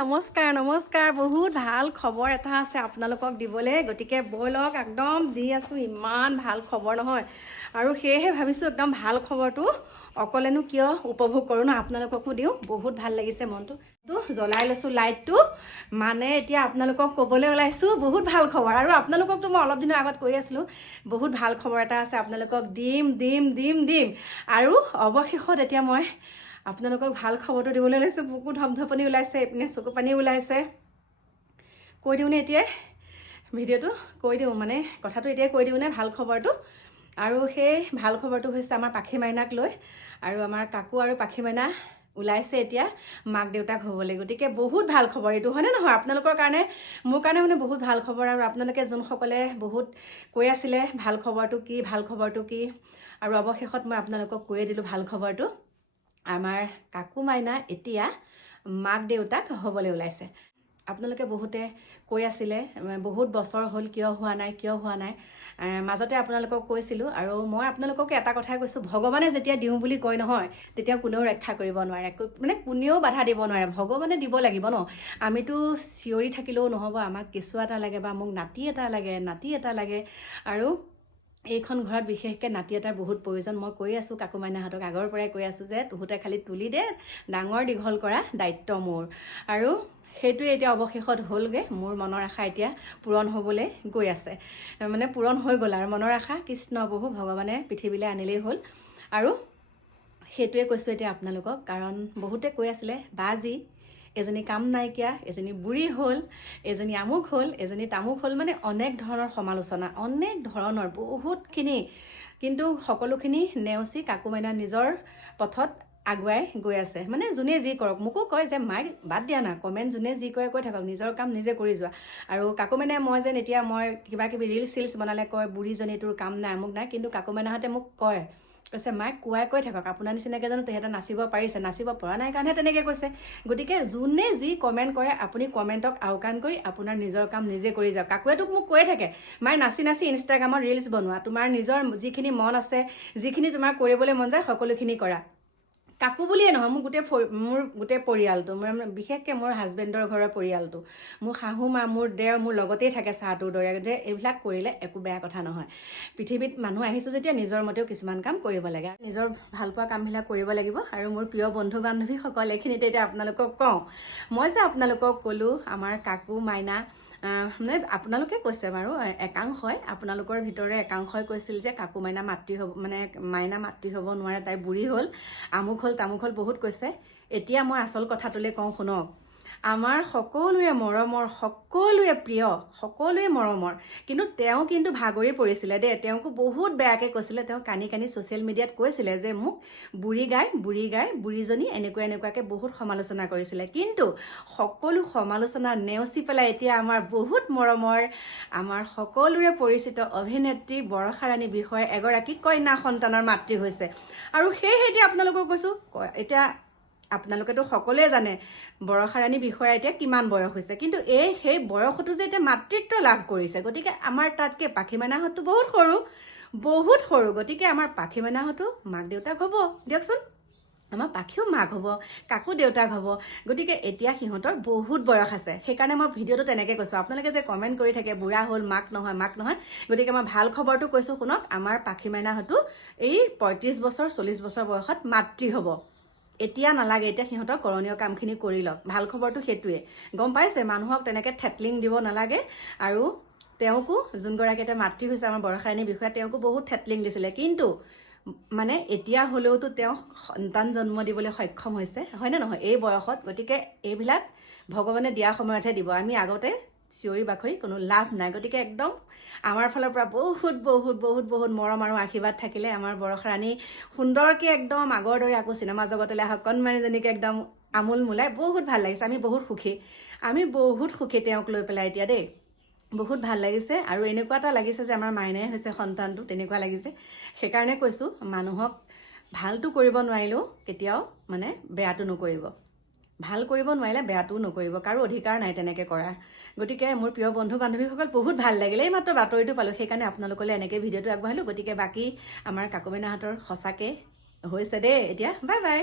নমস্কাৰ বহুত ভাল খবৰ এটা আছে আপোনালোকক দিবলৈ গতিকে ব'লক একদম দি আছোঁ ইমান ভাল খবৰ নহয় আৰু সেয়েহে ভাবিছোঁ একদম ভাল খবৰটো অকলেনো কিয় উপভোগ কৰোঁ না আপোনালোককো দিওঁ বহুত ভাল লাগিছে মনটো জ্বলাই লৈছোঁ লাইটটো মানে এতিয়া আপোনালোকক ক'বলৈ ওলাইছোঁ বহুত ভাল খবৰ আৰু আপোনালোককতো মই অলপ দিনৰ আগত কৈ আছিলোঁ বহুত ভাল খবৰ এটা আছে আপোনালোকক দিম আৰু অৱশেষত এতিয়া মই আপোনালোকক ভাল খবৰটো দিবলৈ লৈছোঁ বুকু ধপধপনি ওলাইছে এইপিনে চকু পানী ওলাইছে কৈ দিওঁনে এতিয়াই ভিডিঅ'টো কৈ দিওঁ মানে কথাটো এতিয়াই কৈ দিওঁনে ভাল খবৰটো আৰু সেই ভাল খবৰটো হৈছে আমাৰ পাখি মাইনাক লৈ আৰু আমাৰ কাকু আৰু পাখি মাইনা ওলাইছে এতিয়া মাক দেউতাক হ'বলৈ গতিকে বহুত ভাল খবৰ এইটো হয়নে নহয় আপোনালোকৰ কাৰণে মোৰ কাৰণে মানে বহুত ভাল খবৰ আৰু আপোনালোকে যোনসকলে বহুত কৈ আছিলে ভাল খবৰটো কি আৰু অৱশেষত মই আপোনালোকক কৈয়ে দিলোঁ ভাল খবৰটো আমাৰ কাকু মাইনা এতিয়া মাক দেউতাক হ'বলৈ ওলাইছে আপোনালোকে বহুতে কৈ আছিলে বহুত বছৰ হ'ল কিয় হোৱা নাই মাজতে আপোনালোকক কৈছিলোঁ আৰু মই আপোনালোকক এটা কথাই কৈছোঁ ভগৱানে যেতিয়া দিওঁ বুলি কয় নহয় তেতিয়া কোনেও ৰক্ষা কৰিব নোৱাৰে মানে কোনেও বাধা দিব নোৱাৰে ভগৱানে দিব লাগিব ন আমিতো চিঞৰি থাকিলেও নহ'ব আমাক কেঁচুৱা এটা লাগে বা মোক নাতি এটা লাগে আৰু এইখন ঘৰত বিশেষকৈ নাতি এটাৰ বহুত প্ৰয়োজন মই কৈ আছোঁ কাকু মাইনাহঁতক আগৰ পৰাই কৈ আছোঁ যে তহঁতে খালি তুলি দে ডাঙৰ দীঘল কৰা দায়িত্ব মোৰ আৰু সেইটোৱে এতিয়া অৱশেষত হ'লগৈ মোৰ মনৰ আশা এতিয়া পূৰণ হ'বলৈ গৈ আছে মানে পূৰণ হৈ গ'ল আৰু মনৰ আশা কৃষ্ণ প্ৰভু ভগৱানে পৃথিৱীলৈ আনিলেই হ'ল আৰু সেইটোৱে কৈছোঁ এতিয়া আপোনালোকক কাৰণ বহুতে কৈ আছিলে বাজি এজনী কাম নাইকিয়া এজনী বুঢ়ী হ'ল এজনী আমুক হ'ল এজনী তামুক হ'ল মানে অনেক ধৰণৰ সমালোচনা অনেক ধৰণৰ বহুতখিনি কিন্তু সকলোখিনি নেওচি কাকু মাইনা নিজৰ পথত আগুৱাই গৈ আছে মানে যোনে যি কৰক মোকো কয় যে মাইক বাদ দিয়া না কমেণ্ট যোনে যি কৰে কৈ থাকক নিজৰ কাম নিজে কৰি যোৱা আৰু কাকু মাইনাই মই যেন এতিয়া মই কিবাকিবি ৰিলচ বনালে কয় বুঢ়ীজনী তোৰ কাম নাই আমুক নাই কিন্তু কাকু মাইনাহঁতে মোক কৈছে মাইক কৈ থাকক আপোনাৰ নিচিনাকৈ জানো তেহেঁতে নাচিব পাৰিছে নাচিব পৰা নাই কাৰণেহে তেনেকৈ কৈছে গতিকে যোনে যি কমেণ্ট কৰে আপুনি কমেণ্টক আওকাণ কৰি আপোনাৰ নিজৰ কাম নিজে কৰি যাওক কাকুৱেতো মোক কৈয়ে থাকে মাই নাচি ইনষ্টাগ্ৰামত ৰিলচ বনোৱা তোমাৰ নিজৰ যিখিনি মন আছে যিখিনি তোমাৰ কৰিবলৈ মন যায় সকলোখিনি কৰা কাকু বুলিয়ে নহয় মোৰ গোটেই পৰিয়ালটো মোৰ বিশেষকৈ মোৰ হাজবেণ্ডৰ ঘৰৰ পৰিয়ালটো মোৰ শাহু মা মোৰ দেৰ মোৰ লগতেই থাকে চাহটোৰ দৰে যে এইবিলাক কৰিলে একো বেয়া কথা নহয় পৃথিৱীত মানুহ আহিছোঁ যেতিয়া নিজৰ মতেও কিছুমান কাম কৰিব লাগে নিজৰ ভালপোৱা কামবিলাক কৰিব লাগিব আৰু মোৰ প্ৰিয় বন্ধু বান্ধৱীসকল এইখিনিতে এতিয়া আপোনালোকক কওঁ মই যে আপোনালোকক ক'লোঁ আমাৰ কাকু মাইনা মানে আপোনালোকে কৈছে বাৰু একাংশই আপোনালোকৰ ভিতৰে একাংশই কৈছিল যে কাকু মাইনা মাতৃ হ'ব নোৱাৰে তাই বুঢ়ী হ'ল আমুক হ'ল তামুক হ'ল বহুত কৈছে এতিয়া মই আচল কথাটোলৈ কওঁ শুনক আমাৰ সকলোৰে মৰমৰ সকলোৱে প্ৰিয় সকলোৱে মৰমৰ কিন্তু তেওঁ কিন্তু ভাগৰি পৰিছিলে দেই তেওঁকো বহুত বেয়াকৈ কৈছিলে তেওঁ কানি ছ'চিয়েল মিডিয়াত কৈছিলে যে মোক বুঢ়ী গাই বুঢ়ীজনী এনেকুৱাকৈ বহুত সমালোচনা কৰিছিলে কিন্তু সকলো সমালোচনা নেওচি পেলাই এতিয়া আমাৰ বহুত মৰমৰ আমাৰ সকলোৰে পৰিচিত অভিনেত্ৰী বৰষা ৰাণী বিষয়ে এগৰাকী কন্যা সন্তানৰ মাতৃ হৈছে আৰু সেয়েহে আপোনালোকক কৈছোঁ এতিয়া আপোনালোকেতো সকলোৱে জানে বৰষা ৰাণী বিষয়া এতিয়া কিমান বয়স হৈছে কিন্তু সেই বয়সতো যে এতিয়া মাতৃত্ব লাভ কৰিছে গতিকে আমাৰ তাতকৈ পাখি মাইনাহঁতো বহুত সৰু গতিকে আমাৰ পাখি মাইনাহঁতো মাক দেউতাক হ'ব দিয়কচোন আমাৰ পাখিও মাক হ'ব কাকু দেউতাক হ'ব গতিকে এতিয়া সিহঁতৰ বহুত বয়স আছে সেইকাৰণে মই ভিডিঅ'টো তেনেকৈ কৈছোঁ আপোনালোকে যে কমেণ্ট কৰি থাকে বুঢ়া হ'ল মাক নহয় গতিকে মই ভাল খবৰটো কৈছোঁ শুনক আমাৰ পাখি মাইনাহঁতো এই 35 বছৰ 40 বছৰ বয়সত মাতৃ হ'ব এতিয়া নালাগে এতিয়া সিহঁতৰ কৰণীয় কামখিনি কৰি লওক ভাল খবৰটো সেইটোৱে গম পাইছে মানুহক তেনেকৈ থেটলিং দিব নালাগে আৰু তেওঁকো যোনগৰাকী এটা মাতৃ হৈছে আমাৰ বৰষা ৰাণী বিষয়া তেওঁকো বহুত থেটলিং দিছিলে কিন্তু মানে এতিয়া হ'লেওতো তেওঁ সন্তান জন্ম দিবলৈ সক্ষম হৈছে হয়নে নহয় এই বয়সত গতিকে এইবিলাক ভগৱানে দিয়া সময়তহে দিব আমি আগতে চিঞৰি বাখৰি কোনো লাভ নাই গতিকে একদম আমাৰ ফালৰ পৰা বহুত মৰম আৰু আশীৰ্বাদ থাকিলে আমাৰ বৰষা ৰাণী সুন্দৰকৈ একদম আগৰ দৰে আকৌ চিনেমা জগতলৈ আহক কণমানিজনীকে একদম আমোল মোলাই বহুত ভাল লাগিছে আমি বহুত সুখী তেওঁক লৈ পেলাই এতিয়া দেই বহুত ভাল লাগিছে আৰু এনেকুৱা এটা লাগিছে যে আমাৰ মাইনাই হৈছে সন্তানটো তেনেকুৱা লাগিছে সেইকাৰণে কৈছোঁ মানুহক ভালটো কৰিব নোৱাৰিলেও কেতিয়াও মানে বেয়াটো নকৰিব ভাল কৰিব নোৱাৰিলে বেয়াটোও নকৰিব কাৰো অধিকাৰ নাই তেনেকৈ কৰাৰ গতিকে মোৰ প্ৰিয় বন্ধু বান্ধৱীসকল বহুত ভাল লাগিলে এই মাত্ৰ বাতৰিটো পালোঁ সেইকাৰণে আপোনালোকলৈ এনেকৈ ভিডিঅ'টো আগবঢ়ালোঁ গতিকে বাকী আমাৰ কাকু মাইনাহঁতৰ সঁচাকৈ হৈছে দেই এতিয়া বাই